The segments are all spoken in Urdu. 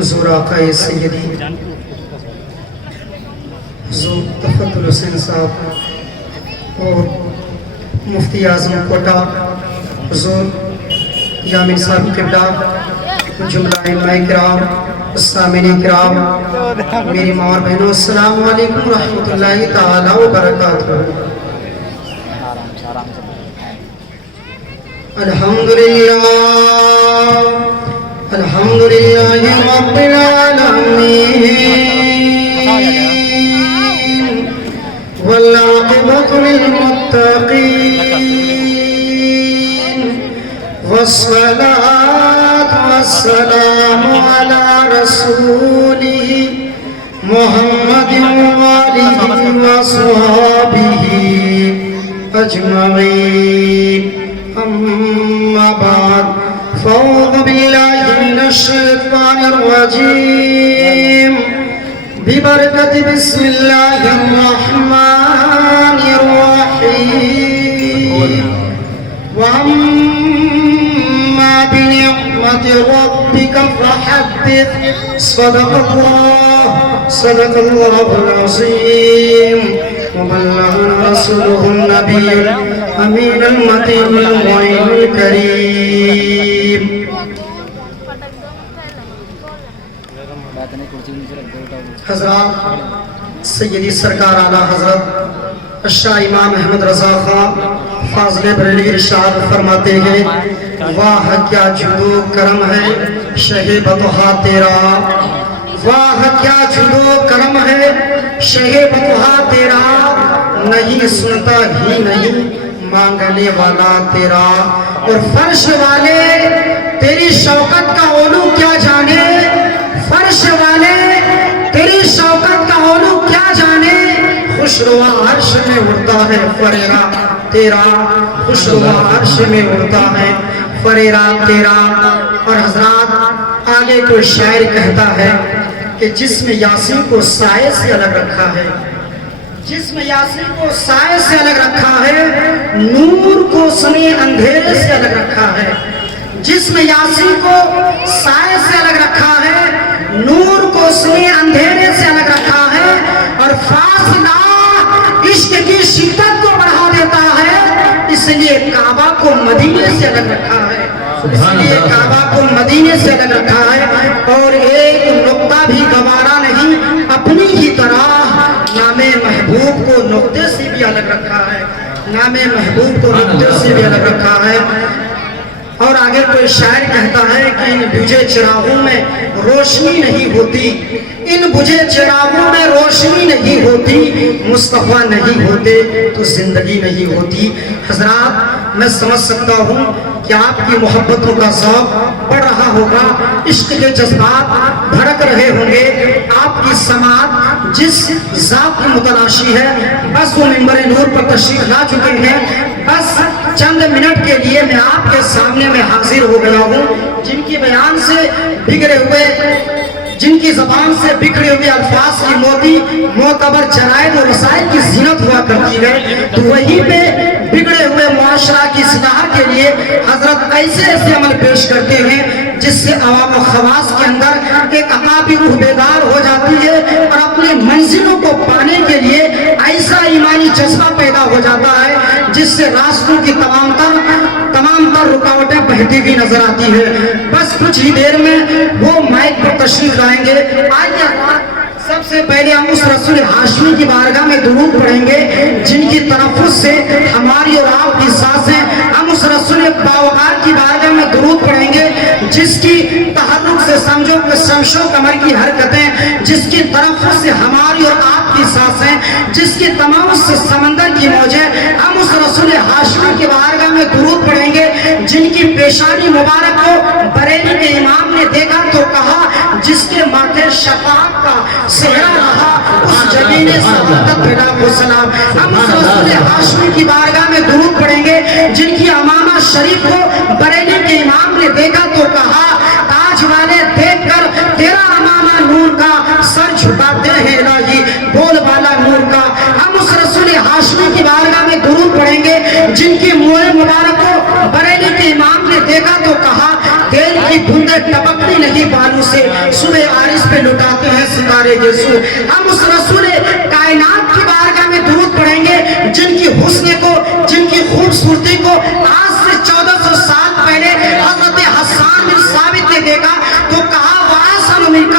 حضور آقا سیدی حضور تفضل حسین صاحب اور مفتی اعظم کوٹا حضور یامین صاحب قبلہ جملہ علماء کرام سامعین کرام میری ماں اور بہنوں السلام علیکم ورحمۃ اللہ تعالی وبرکاتہ الحمدللہ رب العالمین والعاقبۃ للمتقین والصلاة والسلام على رسوله محمد وآلہ وصحبہ اجمعین اما بعد فاعوذ باللہ من الشیطان الرجیم ببرکت بسم اللہ الرحمن الرحیم وَأَمَّا بِنِعْمَةِ رَبِّكَ فَحَدِّثْ صدق اللہ العظیم وبلغنا رسوله النبی الامین المتین المعین الکریم حضرات سیدی سرکار اعلیٰ حضرت شاہ امام احمد رضا خان فاضل بریلوی ارشاد فرماتے ہیں واہ کیا جدو کرم ہے شہ بطحا تیرا واہ کیا جدو کرم ہے شہ بطحا تیرا نہیں سنتا ہی نہیں مانگنے والا تیرا اور فرش والے تیری شوکت کا علو کیا جانے فرش والے تیری شوکت کا علو کیا جانے خوشروا عرش میں اڑتا ہے فریرا تیرا خوشروا عرش میں اڑتا ہے فریرا تیرا اور حضرات آگے کوئی شاعر کہتا ہے کہ جسم یاسین کو سائے سے الگ رکھا ہے جسم یاسین کو سائے سے الگ رکھا ہے نور کو اس نے اندھیرے سے الگ رکھا ہے جسم یاسین کو سائے سے الگ رکھا ہے نور کو اس نے اندھیرے سے الگ رکھا ہے اور فاصلہ عشق کی شدت کو بڑھا دیتا ہے اس لیے کعبہ کو مدینے سے الگ رکھا ہے اس لیے کعبہ کو مدینے سے الگ رکھا ہے اور ایک نقطہ بھی گوارا نہیں اپنی ہی طرح نام محبوب کو نقطے سے بھی الگ رکھا ہے نام محبوب کو نقطے سے بھی الگ رکھا ہے اور آگے کوئی شاعر کہتا ہے کہ ان بجھے چراغوں میں روشنی نہیں ہوتی ان بجھے چراغوں میں روشنی نہیں ہوتی مصطفیٰ نہیں ہوتے تو زندگی نہیں ہوتی حضرات میں سمجھ سکتا ہوں کہ آپ کی محبتوں کا ذوق بڑھ رہا ہوگا عشق کے جذبات بھڑک رہے ہوں گے آپ کی سماعت جس ذات کی متلاشی ہے بس وہ منبر نور پر تشریف لا چکے ہیں بس چند منٹ کے لیے میں آپ کے سامنے میں حاضر ہو گیا ہوں جن کی بیان سے بگڑے ہوئے جن کی زبان سے بکھرے ہوئے الفاظ کی موتی معتبر جرائد و رسائل کی زینت ہوا کرتی ہے تو وہی پہ بگڑے ہوئے معاشرہ کی اصلاح کے لیے حضرت ایسے عمل پیش کرتے ہیں جس سے عوام و خواص کے اندر ایک عقابی روح بیدار ہو جاتی ہے اور اپنے منزلوں کو پانے کے لیے ایسا ایمانی جذبہ پیدا ہو جاتا ہے جس سے راستوں کی تمام تر رکاوٹیں بہتی ہوئی نظر آتی ہے بس کچھ ہی دیر میں وہ مائک پر تشریف لائیں گے آئیے سب سے پہلے ہم اس رسول ہاشمی کی بارگاہ میں درود پڑھیں گے جن کی تنفس سے ہماری اور آپ کی سانسیں ہم اس رسول باوقار کی بارگاہ میں درود پڑھیں گے جس کی تحرک سے سمجھو کہ شمشو کمر کی حرکتیں جس کی تنفس سے ہماری اور آپ کی سانسیں جس کی تماؤس سے سمندر کی موجیں ہم اس رسول ہاشمی کی بارگاہ میں درود پڑھیں گے جن کی پیشانی مبارک کو بریلی کے امام نے دیکھا تو کہا جس کے ماتھے شفاعت کا سہرا رہا اس جبین سعادت بلا کو سلام ہم اس رسول ہاشمی کی بارگاہ میں درود پڑھیں گے جن کی امامہ شریف کو بریلی کے امام نے دیکھا تو کہا تاج والے دیکھ کر تیرا امامہ نور کا سر جھکاتے ہیں الہی بول بالا نور کا ہم اس رسول ہاشمی کی بارگاہ میں درود پڑھیں گے جن کی منہ مبارک کو بریلی کے امام نے دیکھا تو کہا تیل کی بوندیں ٹپکتی نہیں بالوں سے صبح عارض پہ لٹاتے ہیں ستارے یسوع. ہم اس رسول کائنات کی بارگاہ میں درود پڑھیں گے جن کی حسن کو، جن کی خوبصورتی کو آج سے 1400 سال پہلے حضرت حسان بن ثابت نے دیکھا تو کہا وَأَحْسَنُ مِنْكَ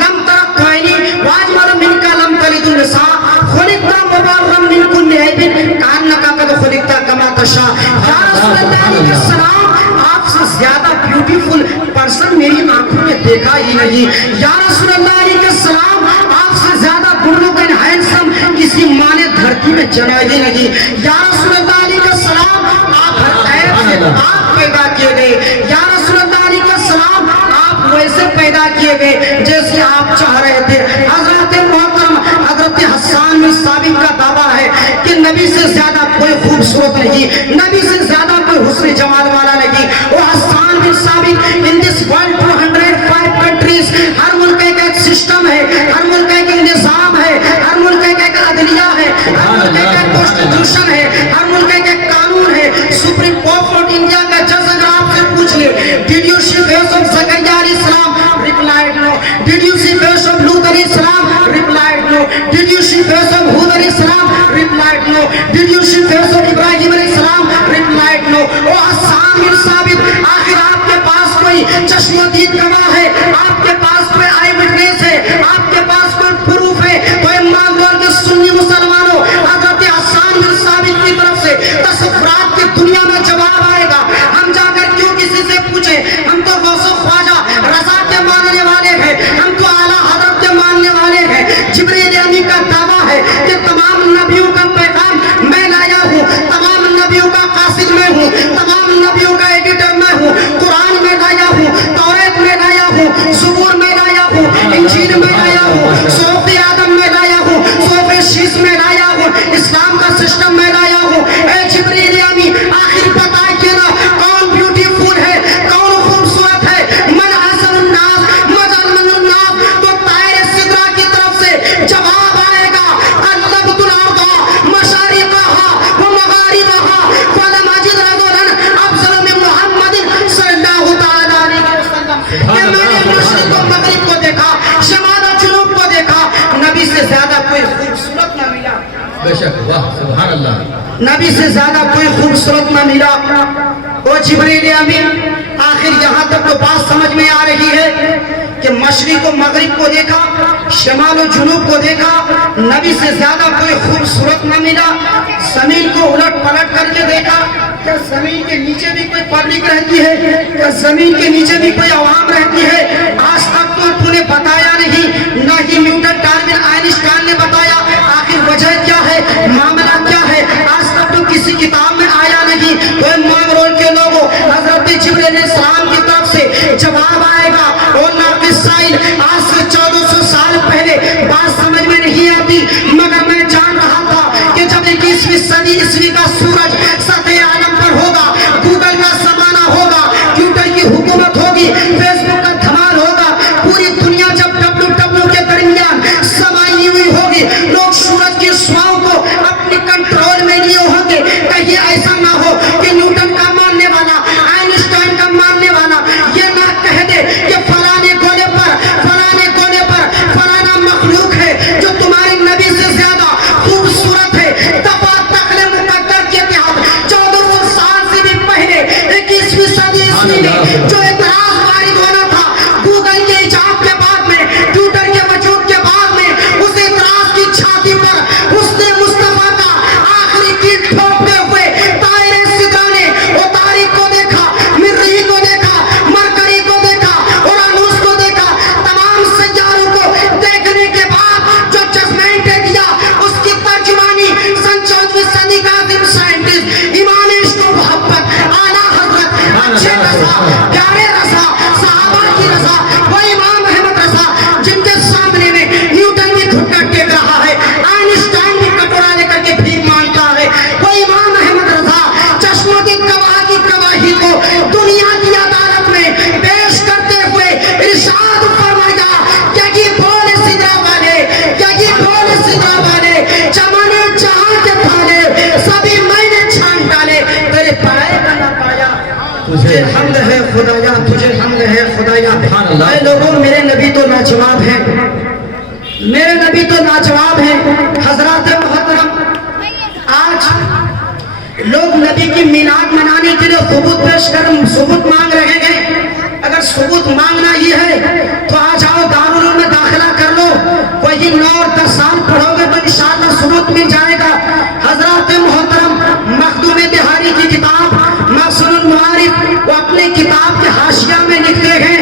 لَمْ تَرَتْ عَيْنِي وَأَجْمَلُ مِنْكَ لَمْ تَلِدِ النِّسَاءُ خُلِقْتَ مُبَرًّا مِنْ كُلِّ عَيْبٍ كَأَنَّكَ قَدْ خُلِقْتَ كَمَا تَشَاءُ. یا رسول اللہ علیہ السلام، آپ سے زیادہ بیوٹیفل پرسن میری آنکھوں نے دیکھا ہی نہیں. یا رسول اللہ علیہ السلام، آپ سے زیادہ گڈ اینڈ ہینڈسم کسی ماں نے دھرتی میں جنا ہی نہیں. یا رسول اللہ علیہ السلام، آپ ہر عیب سے پاک پیدا کیے گئے. یا رسول اللہ علیہ السلام، آپ ویسے پیدا کیے گئے جیسے آپ چاہ رہے تھے. حضرت محترم حضرت حسان بن ثابت کا دعویٰ ہے کہ نبی سے زیادہ کوئی خوبصورت نہیں، نبی سے زیادہ کوئی حسن جمال والا نہیں. وہ حسان بن ثابت ان دس ورلڈ 205 کنٹریز، ہر ملک کا ایک سسٹم ہے، ہر ملک کا ایک نظام ہے، ہر ملک کا ایک عدلیہ ہے، ہر ملک کا ایک کانسٹیٹیوشن ہے، ہر ملک کا ایک قانون ہے. سپریم کورٹ آف انڈیا کا جج اگر آپ سے پوچھ لے did you see face of Zakariya علیہ السلام، replied no. Did you see face of Lut علیہ السلام، replied no. Did you see face of Hud علیہ السلام، replied no. Did you see face of Ibrahim علیہ السلام، ریپلائڈ نو. وہ حسان بن ثابت، آخر آپ کے پاس کوئی چشم و دید گواہ ہے، آپ کے پاس کوئی آئی وٹنس ہے، آپ کے پاس کوئی پروف ہے تو ایمان دور کے سنی مسلمانوں، حضرت حسان بن ثابت کی طرف سے تصورات کی دنیا میں جواب آئے گا. ہم جا کر کیوں کسی سے پوچھیں؟ ہم تو غوث و خواجہ رضا کے ماننے والے ہیں، ہم تو اعلیٰ حضرت کے ماننے والے ہیں. جبریل امین کا دعویٰ ہے کہ تمام نبیوں کا پیغام میں لایا ہوں، تمام نبیوں کا قاصد میں ہوں، تمام نبیوں کا ایڈیٹر میں ہوں. قرآن میں لایا ہوں، توریت میں لایا ہوں، زبور میں لایا ہوں، انجیل میں لایا ہوں، صحف آدم میں لایا ہوں، صحف شیس میں لایا ہوں، اسلام کا سسٹم میں لایا ہوں. اے جبریل امین، آخر بتائیے نا کون بیوٹیفل ہے، کون خوبصورت ہے؟ من احسن الناس مجال الناس. تو طائر سدرا کی طرف سے جواب آئے گا قلبت الارض مشارقها ومغاربها فلم اجد رجلا افضل من محمد صلی اللہ تعالی علیہ وسلم. کہ میں نے مشرق و مغرب کو دیکھا، شمال و جنوب کو دیکھا، نبی سے زیادہ کوئی خوبصورت نہ ملا. بے شک، واہ سبحان اللہ. نبی سے زیادہ کوئی خوبصورت نہ ملا. او جبریل امین، آخر یہاں تک تو بات سمجھ میں آ رہی ہے کہ مشرق و مغرب کو دیکھا، شمال و جنوب کو دیکھا، نبی سے زیادہ کوئی خوبصورت نہ ملا. زمین کو الٹ پلٹ کر کے دیکھا، کیا زمین کے نیچے بھی کوئی پبلک رہتی ہے؟ کیا زمین کے نیچے بھی کوئی عوام رہتی ہے؟ آج تک تو نے بتایا نہیں، نہ ہی نیوٹن، ڈارون، آئنسٹائن نے بتایا. آخر وجہ کیا ہے، معاملہ کیا ہے؟ آج تک تو کسی کتاب میں آیا نہیں. تو مانگ رول کے لوگوں، حضرت جبریل علیہ السلام کی طرف سے جواب آئے گا. اور ناقص سائل، آج سے 1400 سال پہلے بات سمجھ میں نہیں آتی، مگر میں جان رہا تھا کہ جب 21ویں صدی عیسوی کا سورج سطح عالم پر ہوگا، گوگل کا زمانہ ہوگا، ٹویٹر کی حکومت ہوگی، فیس بک کا دھمال ہوگا، پوری دنیا جب WW کے درمیان سمائی ہوئی ہوگی، لوگ سورج کی شعاؤں کو اپنی کنٹرول میں لیے ہوں گے. کہیں ایسا نہ ہو کہ نیوٹن کا ماننے والا، آئنسٹائن کا ماننے والا یہ نہ کہہ دے کہ فلاں گولے پر فلاں تو لاجواب ہے حضرات محترم. آج لوگ نبی کی میلاد منانے کے لیے ثبوت مانگ رہے ہیں. اگر ثبوت مانگنا ہی ہے تو آ جاؤ دارالعلوم میں داخلہ کر لو, وہی 9 اور 10 سال پڑھو گے تو انشاءاللہ ثبوت مل جائے گا. حضرات محترم, مخدوم بہاری کی کتاب محسن المعارف, وہ اپنے کتاب کے حاشیہ میں لکھتے ہیں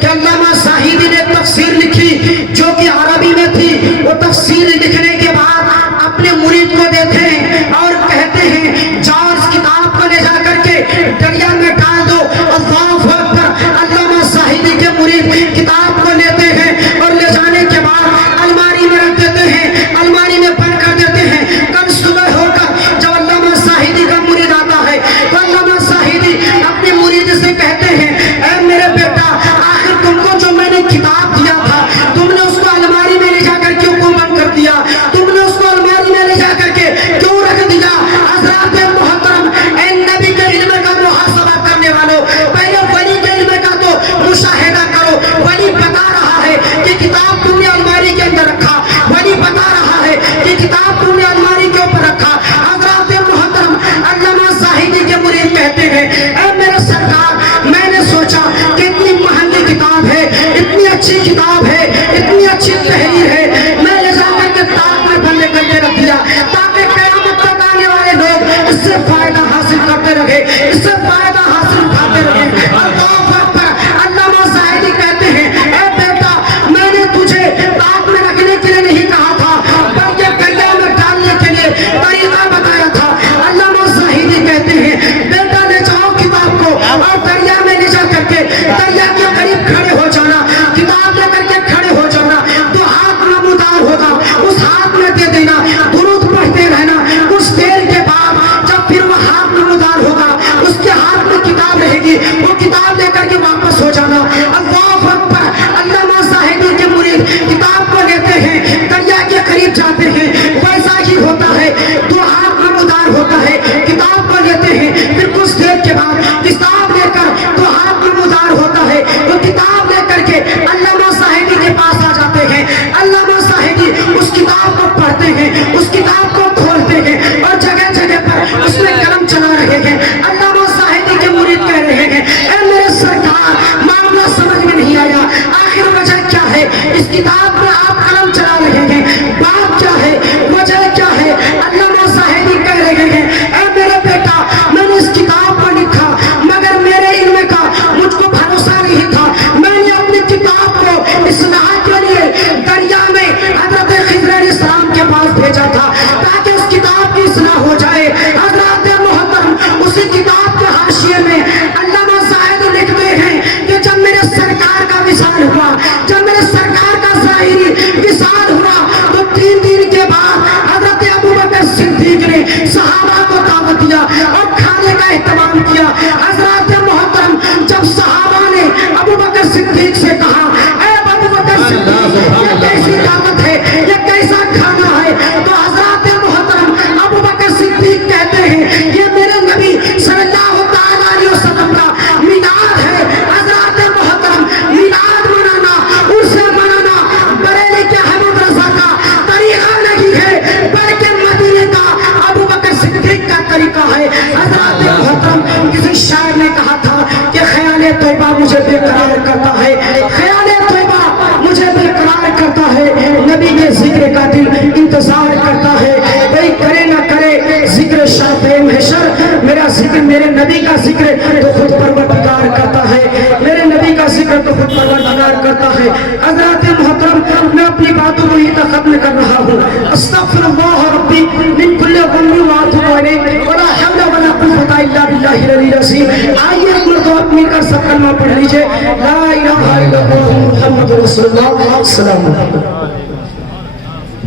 کہ علامہ زاہدی نے تفسیر لکھی جو کہ عربی میں تھی. وہ تفسیر لکھنے کے بعد اپنے مرید کو دیتے ہیں اور کہتے ہیں جاؤ اس کتاب کو لے جا کر کے دریا میں ڈال دو. اللہ اکبر. علامہ زاہدی کے مرید کتاب کو لیتے ہیں اور لے جانے کے بعد الماری میں رکھ دیتے ہیں, الماری میں بند کر دیتے ہیں. کل صبح ہو کر جب علامہ زاہدی کا مرید آتا ہے تو علامہ زاہدی اپنے مرید سے کہتے ہیں اے میرے بیٹا, آخر تم کو جو میں نے کتاب دیا تھا تم نے اس کو الماری میں لے جا کر کیوں بند کر دیا, تم نے اس کو الماری میں لے جا کر کے کیوں رکھ دیا. حضرات محترم, اے نبی کے علم کا محاسبہ کرنے والوں, پہلے ولی کے علم کا تو مشاہدہ کرو. ولی بتا رہا ہے کہ کتاب تم نے الماری کے اندر رکھا, ولی بتا رہا ہے کہ کتاب تم نے الماری کے اوپر رکھا. حضرات محترم, علامہ زاہدی کے مرید کہتے ہیں اے میرے سرکار, میں نے سوچا کہ اتنی مہنگی کتاب ہے, اتنی اچھی کتاب ہے, اتنی اچھی تحریر ہے, میں لے جا کر کے تاج میں بندے کر کے رکھ دیا تاکہ قیامت تک آنے والے لوگ اس سے فائدہ حاصل کرتے رہے, اس سے فائدہ حاصل اٹھاتے رہے. اللہ اکبر. علامہ زاہدی کہتے ہیں اے بیٹا, میں نے تجھے تاج میں رکھنے کے لیے نہیں کہا تھا بلکہ دریا میں ڈالنے کے لیے طریقہ بتایا تھا. علامہ زاہدی کہتے ہیں بیٹا لے جاؤ کتاب کو اور دریا میں لے جا کر کے دریا کے قریب کھڑے ہو جانا, کتاب لے کر کے کھڑے ہو جانا, تو ہاتھ نمودار ہوگا اس ہاتھ میں دے دینا, درود پڑھتے رہنا. کچھ دیر کے بعد جب پھر وہ ہاتھ نمودار ہوگا اس کے ہاتھ میں کتاب رہے گی, وہ کتاب لے کر کے واپس ہو جانا. اللہ اکبر. علامہ زاہدی کے مرید کتاب کو لیتے ہیں, دریا کے قریب جاتے ہیں, ویسا ہی ہوتا ہے, دو ہاتھ نمودار ہوتا ہے, کتاب کو لیتے ہیں, پھر کچھ دیر کے بعد کتاب لے کر دو ہاتھ نمودار ہوتا ہے, وہ کتاب لے کر کے علامہ زاہدی کے پاس آ جاتے ہیں. علامہ زاہدی اس کتاب کو پڑھتے ہیں, اس کتاب کو کھولتے ہیں اور جگہ جگہ پر اس میں قلم چلا رہے ہیں. علامہ زاہدی کے مرید کہہ رہے ہیں اے میرے سرکار, معاملہ سمجھ میں نہیں آیا, آخر وجہ کیا ہے, اس کتاب میں آپ قلم چلا رہے ہیں, بات کیا ہے, وجہ کیا ہے. علامہ زاہدی کہہ رہے ہیں اے میرے بیٹا, میں نے اس کتاب کو لکھا مگر میرے علم کا مجھ کو بھروسہ نہیں تھا, میں نے اپنی کتاب کو اصلاح کے لیے دریا میں حضرت خضر علیہ السلام کے پاس بھیجا تھا تاکہ اس کتاب کی اصلاح ہو جائے. حضرات محترم, اسی کتاب کے حاشیے میں علامہ زاہد لکھتے ہیں کہ جب میرے سرکار کا وصال ہوا, جب میرے سرکار کا ظاہری وصال ہوا تو 3 دن کے بعد حضرت ابوبکر صدیق نے صحابہ کو دعوت دیا اور کھانے کا اہتمام کیا. حضرات محترم, جب صحابہ نے ابوبکر صدیق سے کہا اے ابوبکر صدیق, یہ کیسی دعوت ہے, یہ کیسا کھانا ہے, تو حضرات محترم ابوبکر صدیق کہتے ہیں یہ میرے نبی صلی اللہ تعالیٰ علیہ وسلم کا میلاد ہے. حضرات محترم, میلاد منانا, اسے منانا بریلی کے احمد رضا کا طریقہ نہیں ہے بلکہ مدینے کا ابوبکر صدیق کا طریقہ ہے. حضرات محترم, کسی شاعر نے کہا تھا کہ خیال طیبہ مجھے بے قرار کرتا ہے, خیال طیبہ مجھے بے قرار کرتا ہے, نبی کے ذکر کا دل انتظار کرتا ہے. کوئی کرے نہ کرے ذکر شرف محشر, میرا ذکر میرے نبی کا ذکر تو خود پروردگار کرتا ہے, میرے نبی کا ذکر تو خود پروردگار کرتا ہے. حضرات محترم, میں اپنی باتوں کو یہ ختم کر رہا ہوں. استغفر اللہ ربی من کل ذنب واتوب الیہ ولا حول ولا قوت الا باللہ العلی العظیم. آئیے ایک مرتبہ اپنی کر سب کلمہ پڑھ لیجئے, لا الہ الا اللہ محمد رسول اللہ. السلام علیکم.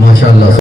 ماشاءاللہ.